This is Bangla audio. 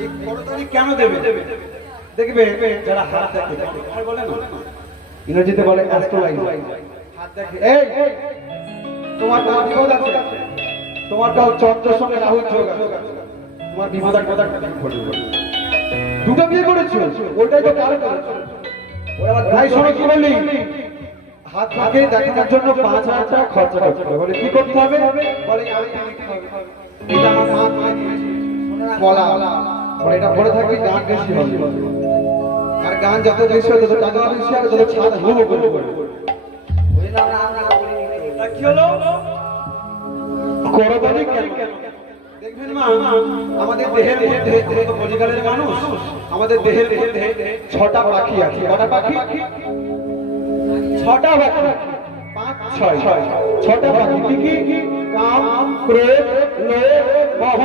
এই করতালি কেন দেবে? দেখবে যারা হাত দেখে বলে না, ইংরেজিতে বলে অ্যাস্ট্রোলাইজার। হাত দেখে, এই তোমার বিপদ আছে, তোমার কাল চন্দ্রের সঙ্গে রাহুর যোগ আছে, তোমার বিপদ ঘটবে। দুটো বিয়ে করেছো, ওইটাই তো কারণ করেছো। ওই আবার ভাই শোনো কি বললি, হাত আগে দেখানোর জন্য 5,000 টাকা খরচা করতে হবে। বলে কি করতে হবে? বলে এটা আমার মা বলা, বলে এটা পড়ে থাকবে গান বেশি হবে, আর গান যত বেশি হবে তত টাকা বেশি হবে, তত ছাদ হবো করবে। কি হলো? করতালি কেন? দেখবেন মা, আমাদের দেহের মধ্যে বলিগালের মানুষ, আমাদের দেহের মধ্যে 6টা পাখি আছে। কটা পাখি? 6টা পাখি, 5 6 6টা পাখি। কি কি? কাম, ক্রোধ, লোভ, মোহ,